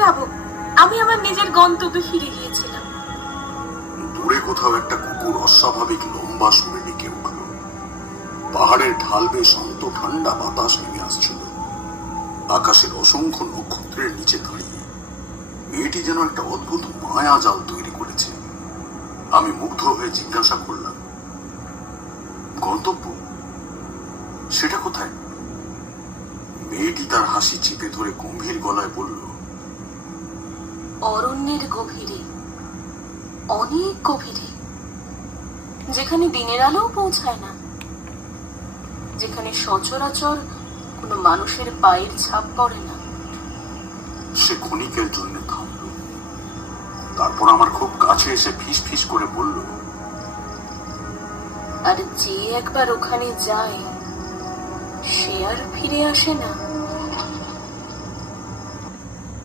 যাব, আমি আমার নিজের গন্তব্যে ফিরে গিয়েছিলাম। দূরে কোথাও একটা কুকুর অস্বাভাবিক লম্বা সুরে ডেকে উঠল। পাহাড়ের ঢাল বেয়ে শান্ত ঠান্ডা বাতাস নেমে আসছিল। আকাশের অসংখ্য নক্ষত্রের নিচে দাঁড়িয়ে মেয়েটি যেন একটা অদ্ভুত মায়া জাল তৈরি করেছে। আমি মুগ্ধ হয়ে জিজ্ঞাসা করলাম, গন্তব্য সেটা কোথায়? মেয়েটি তার হাসি চেপে ধরে গম্ভীর গলায় বলল, অরণ্যের গভীরে, অনেক গভীরে, যেখানে দিনের আলোও পৌঁছায় না, যেখানে সচরাচর কোনো মানুষের পায়ের ছাপ পড়ে না। সে ক্ষণিকের জন্য থামল, তারপর আমার খুব কাছে এসে ফিস ফিস করে বলল, আর যে একবার ওখানে যায় সে আর ফিরে আসে না।